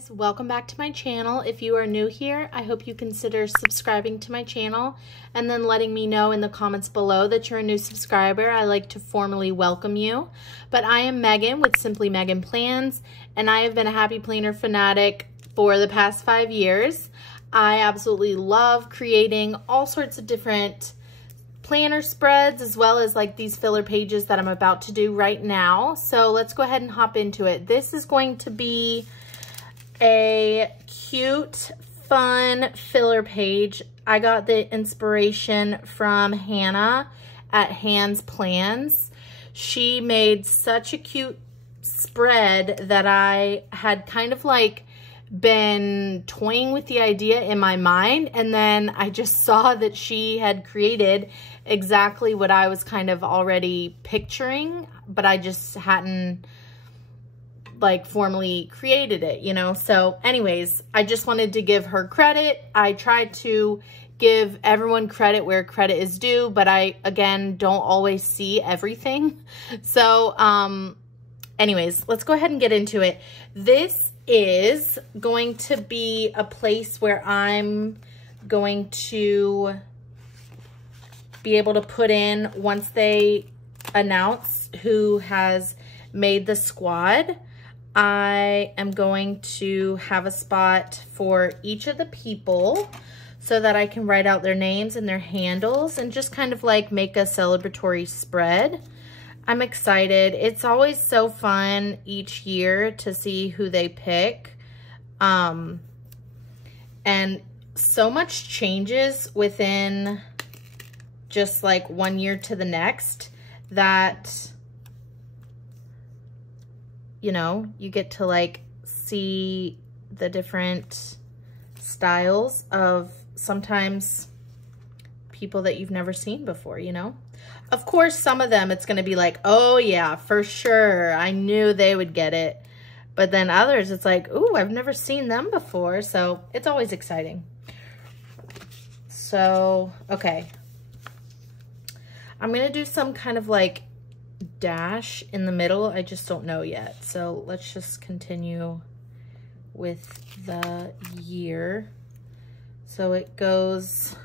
guys, welcome back to my channel. If you are new here, I hope you consider subscribing to my channel and then letting me know in the comments below that you're a new subscriber. I like to formally welcome you. But I am Megan with Simply Megan Plans, and I have been a happy planner fanatic for the past 5 years. I absolutely love creating all sorts of different planner spreads, as well as like these filler pages that I'm about to do right now. So let's go ahead and hop into it. This is going to be a cute, fun filler page. I got the inspiration from Hannah at Hands Plans. She made such a cute spread that I had kind of like been toying with the idea in my mind, and then I just saw that she had created exactly what I was kind of already picturing, but I just hadn't like formally created it, you know? So anyways, I just wanted to give her credit. I tried to give everyone credit where credit is due, but I, again, don't always see everything. So anyways, let's go ahead and get into it. This is going to be a place where I'm going to be able to put in, once they announce who has made the squad, I am going to have a spot for each of the people so that I can write out their names and their handles and just kind of like make a celebratory spread. I'm excited. It's always so fun each year to see who they pick. And so much changes within just like 1 year to the next that, you know, you get to like see the different styles of sometimes people that you've never seen before, you know? Of course, some of them it's going to be like, oh yeah, for sure, I knew they would get it. But then others, it's like, ooh, I've never seen them before. So it's always exciting. So, okay. I'm going to do some kind of like dash in the middle. I just don't know yet. So let's just continue with the year. So it goes...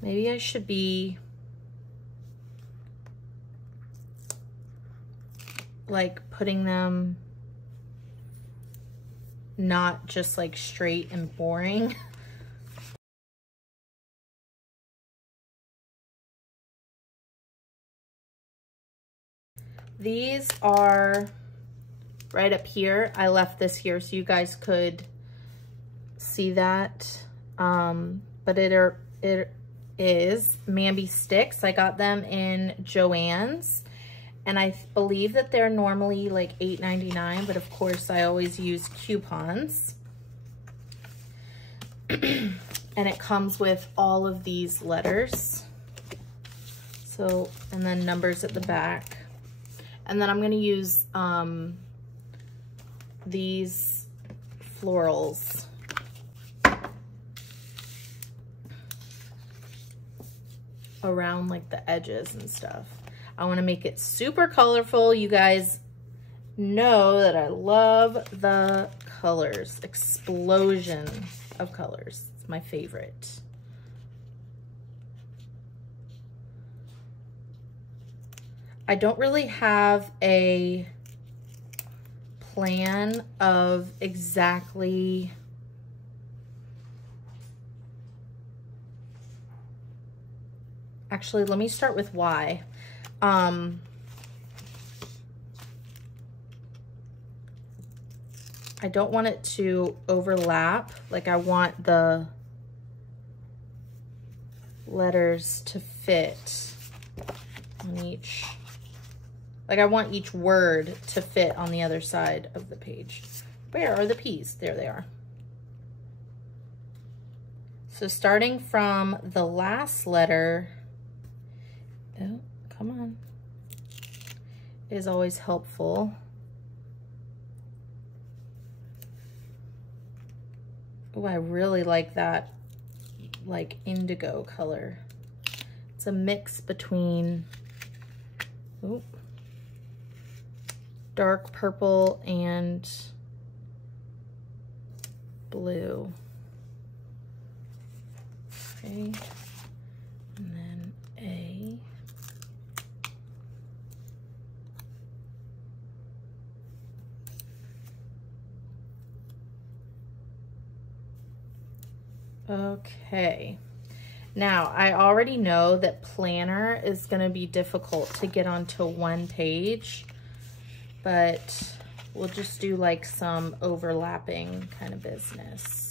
Maybe I should be like putting them not just like straight and boring. These are right up here. I left this here so you guys could see that. But it is Mambi sticks. I got them in Joann's, and I believe that they're normally like $8.99, but of course I always use coupons. And it comes with all of these letters. So, and then numbers at the back. And then I'm going to use these florals. Around like the edges and stuff. I want to make it super colorful. You guys know that I love the colors. Explosion of colors. It's my favorite. I don't really have a plan of exactly actually, let me start with why. I don't want it to overlap. Like I want the letters to fit on each, like I want each word to fit on the other side of the page. Where are the P's? There they are. So starting from the last letter, oh, come on, is always helpful. Oh, I really like that, like indigo color. It's a mix between, oh, dark purple and blue. Okay, and then A. Okay, now I already know that planner is going to be difficult to get onto one page, but we'll just do like some overlapping kind of business.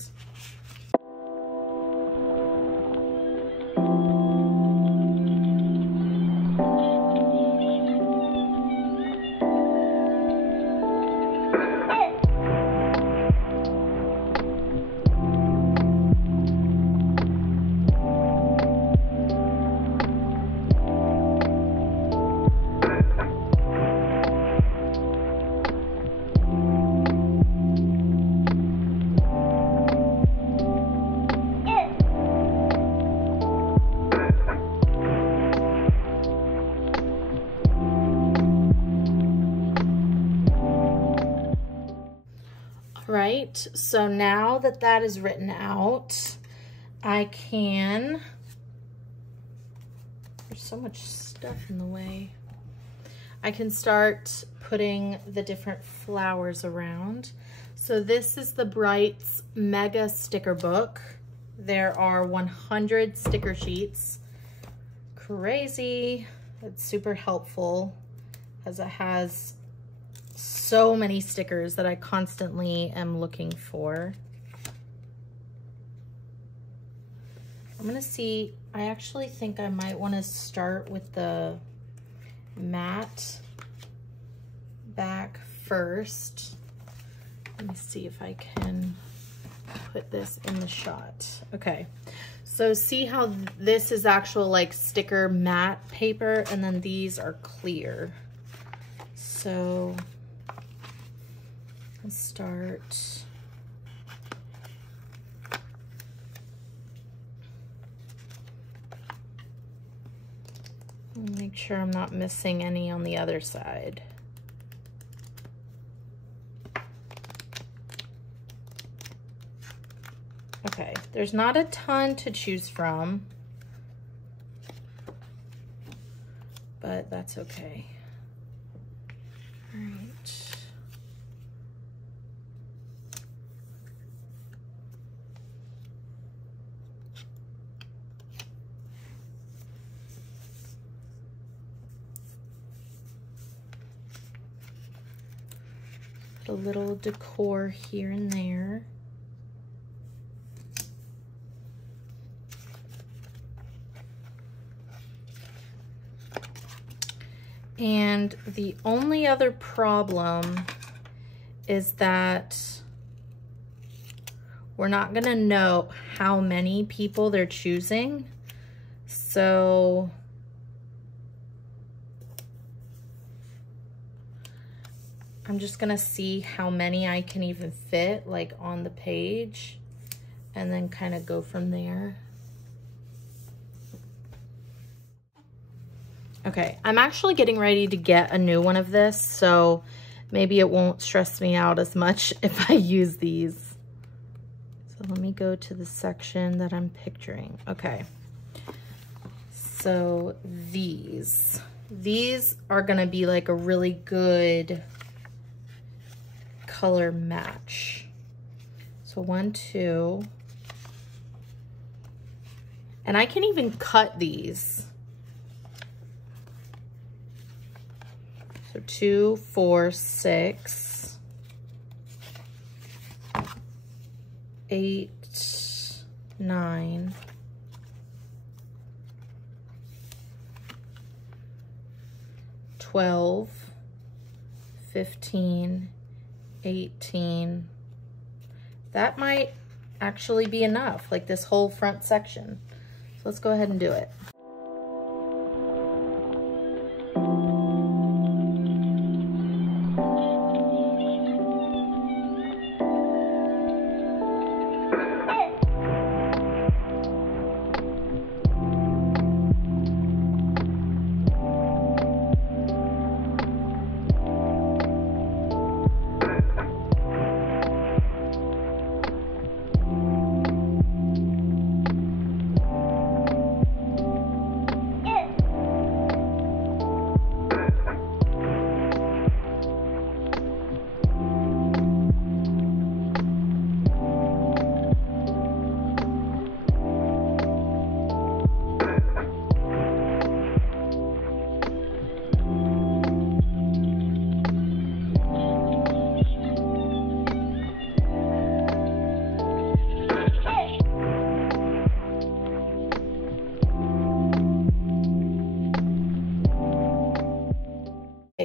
Right, so now that that is written out, I can, there's so much stuff in the way. I can start putting the different flowers around. So this is the Brights Mega Sticker Book. There are 100 sticker sheets. Crazy. It's super helpful as it has so many stickers that I constantly am looking for. I'm gonna see, I actually think I might want to start with the matte back first. Let me see if I can put this in the shot. Okay, so see how this is actual like sticker matte paper and then these are clear. So let's start. Make sure I'm not missing any on the other side. Okay, there's not a ton to choose from, but that's okay. All right. A little decor here and there. And the only other problem is that we're not gonna know how many people they're choosing. So I'm just gonna see how many I can even fit like on the page and then kind of go from there. Okay, I'm actually getting ready to get a new one of this, so maybe it won't stress me out as much if I use these. So let me go to the section that I'm picturing. Okay, so these are gonna be like a really good color match. So 1, 2, and I can even cut these. So 2, 4, 6, 8, 9, 12, 15, 18. That might actually be enough, like this whole front section. So let's go ahead and do it.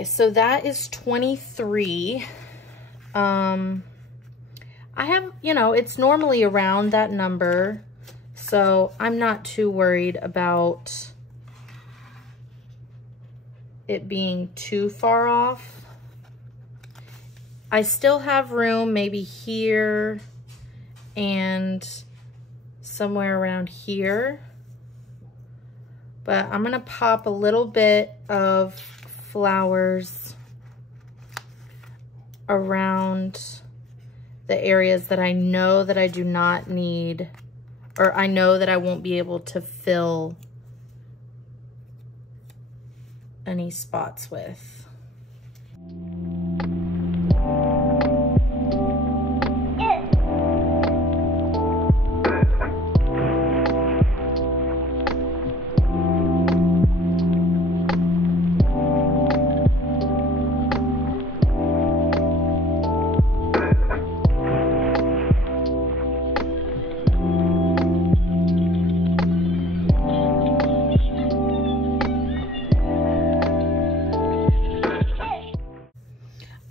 Okay, so that is 23. I have, you know, it's normally around that number, so I'm not too worried about it being too far off. I still have room maybe here and somewhere around here, but I'm gonna pop a little bit of flowers around the areas that I know that I do not need, or I know that I won't be able to fill any spots with.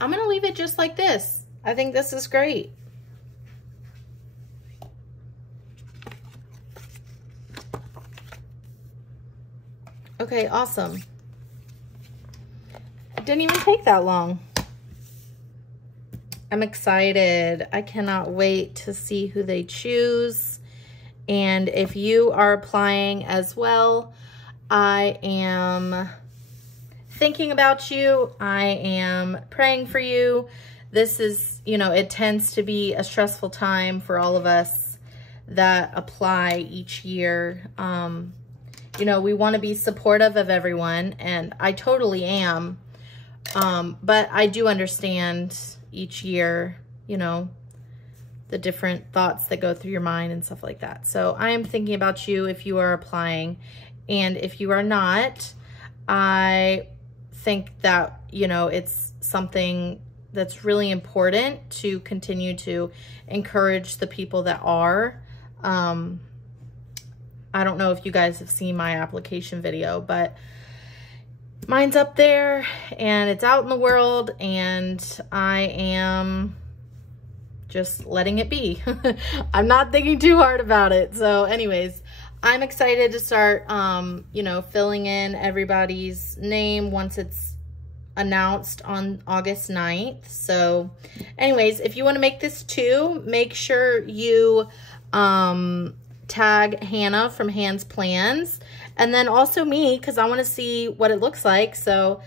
I'm gonna leave it just like this. I think this is great. Okay, awesome. It didn't even take that long. I'm excited. I cannot wait to see who they choose. And if you are applying as well, I am thinking about you. I am praying for you. This is, you know, it tends to be a stressful time for all of us that apply each year. You know, we want to be supportive of everyone, and I totally am. But I do understand each year, you know, the different thoughts that go through your mind and stuff like that. So I am thinking about you if you are applying. And if you are not, I think that, you know, it's something that's really important to continue to encourage the people that are. I don't know if you guys have seen my application video, but mine's up there and it's out in the world, and I am just letting it be. I'm not thinking too hard about it. So anyways, I'm excited to start, you know, filling in everybody's name once it's announced on August 9th. So anyways, if you want to make this too, make sure you tag Hannah from Han's Plans, and then also me, because I want to see what it looks like. So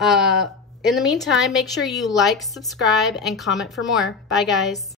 in the meantime, make sure you like, subscribe, and comment for more. Bye guys.